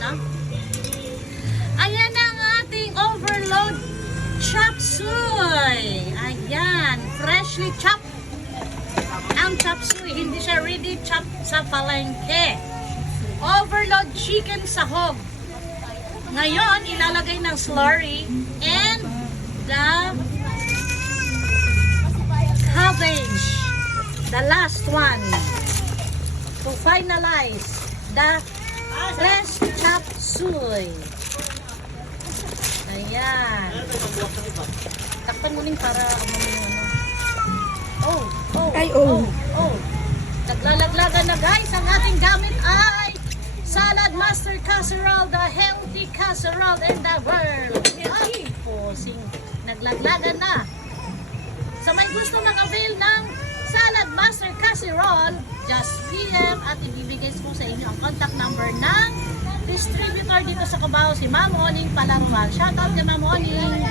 ano? Ayan ang ating overload chop suey. Ayan, freshly chopped. Ang chop suey, hindi siya ready chop sa palengke. Overload chicken sahog. Ngayon, ilalagay ng slurry and the cabbage. The last one to finalize the fresh chop suey. Ayan. Takpan mo rin para Naglalaglagan na guys. Ang ating gamit ay Salad Master Casserole, the healthy casserole in the world. Ay, posing. Naglaglagan na. Sa may gusto mag-avail ng Salad Master Casserole, just PM at ibibigay ko sa inyo ang contact number ng distributor dito sa Cubao, si Ma'am Oning Palaruan. Shoutout kay Ma'am Oning.